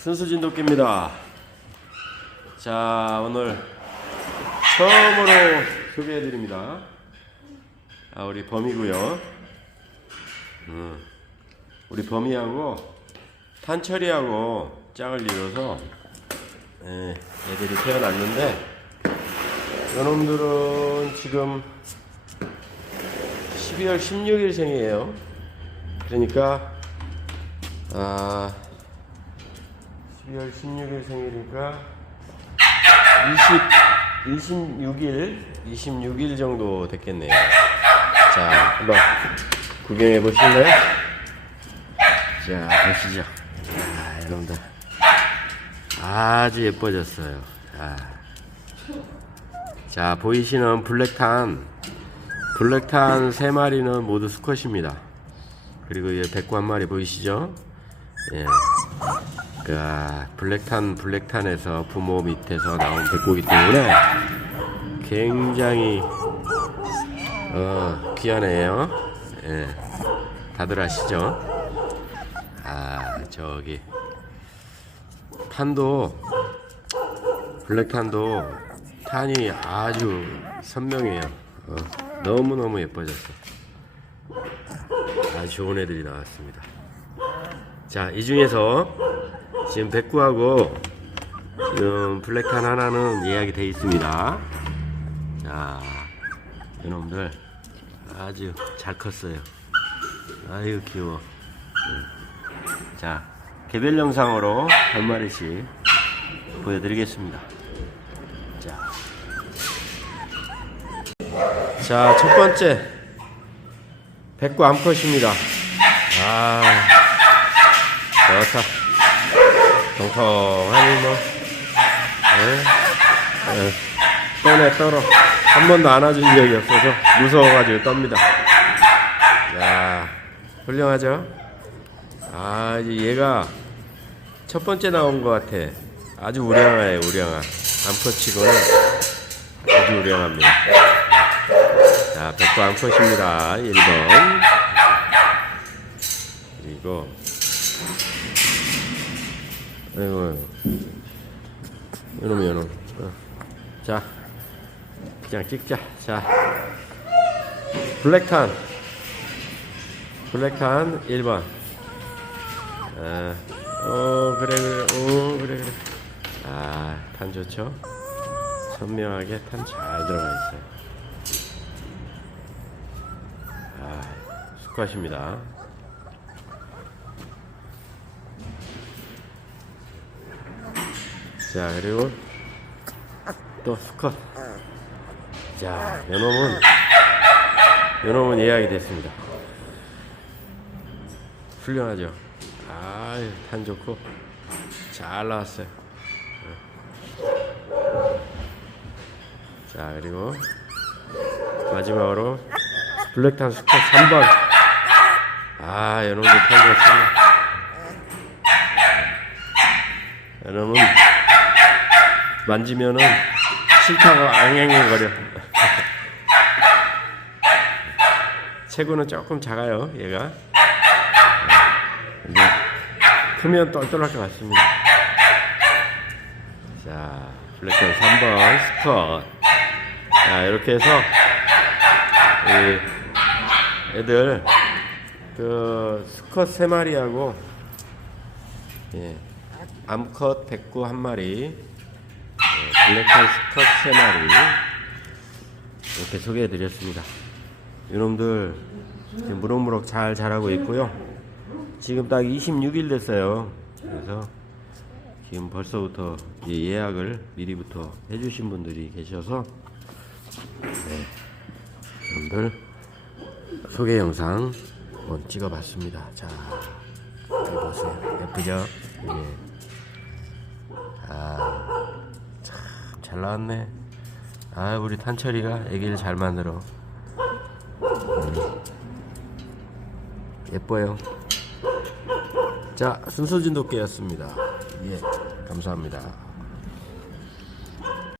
순수진 도끼입니다. 자, 오늘 처음으로 소개해 드립니다. 아, 우리 범이고요. 음, 우리 범이하고 탄철이하고 짝을 이뤄서 예, 애들이 태어났는데 요놈들은 지금 12월 16일 생이에요. 그러니까 아 12월 16일 생일이니까 20 26일 26일 정도 됐겠네요. 자, 한번 구경해 보실래요? 자, 보시죠. 아, 여러분들 아주 예뻐졌어요. 자, 자 보이시는 블랙탄 블랙탄 세 마리는 모두 수컷입니다. 그리고 이 백구 한 마리 보이시죠? 예. 그 아, 블랙탄 블랙탄에서 부모 밑에서 나온 백구기 때문에 굉장히 어, 귀하네요. 예. 다들 아시죠? 아 저기 탄도 블랙탄도 탄이 아주 선명해요. 어, 너무 너무 예뻐졌어. 아주 좋은 애들이 나왔습니다. 자, 이 중에서 지금 백구하고 지금 블랙탄 하나는 예약이 돼 있습니다. 자, 이놈들 아주 잘 컸어요. 아유 귀여워. 응. 자, 개별 영상으로 한 마리씩 보여드리겠습니다. 자, 자, 첫 번째 백구 암컷입니다. 아, 좋다. 통통하니 뭐, 예, 예. 떠네 떨어. 한 번도 안아준 적이 없어서 무서워가지고 떱니다. 야, 훌륭하죠? 아, 이제 얘가 첫 번째 나온 것 같아. 아주 우량해요, 우량아. 암컷치고는 아주 우량합니다. 자, 백구 암컷입니다. 1번. 그리고, 아이고, 이놈이, 이놈. 어. 자, 그냥 찍자. 자, 블랙탄. 블랙탄 1번. 아, 어, 그래, 그래, 어, 그래, 그래. 아, 탄 좋죠? 선명하게 탄 잘 들어가 있어요. 아, 수컷입니다. 자, 그리고 또 수컷. 자, 요놈은, 요놈은 예약이 됐습니다. 훌륭하죠? 아유, 탄 좋고, 잘 나왔어요. 자, 그리고 마지막으로 블랙탄 스컷 3번. 아, 여러분들 탄 좋습니다. 여러분, 만지면은 싫다고 앙앵거려. 체구는 조금 작아요, 얘가. 근데 크면 똘똘할 것 같습니다. 자, 블랙턴 3번 스컷. 자, 이렇게 해서 이 애들 그 수컷 세 마리하고 예, 암컷 백구 한 마리, 예, 블랙턴 수컷 세 마리 이렇게 소개해 드렸습니다. 이놈들 지금 무럭무럭 잘 자라고 있고요. 지금 딱 26일 됐어요. 그래서 지금 벌써부터 예약을 미리부터 해주신 분들이 계셔서 네, 여러분들 소개 영상 한번 찍어봤습니다. 자, 여기 보세요. 예쁘죠? 예. 잘 나왔네. 아, 우리 탄철이가 애기를 잘 만들어. 음, 예뻐요. 자, 순서진 도끼였습니다. 예, 감사합니다.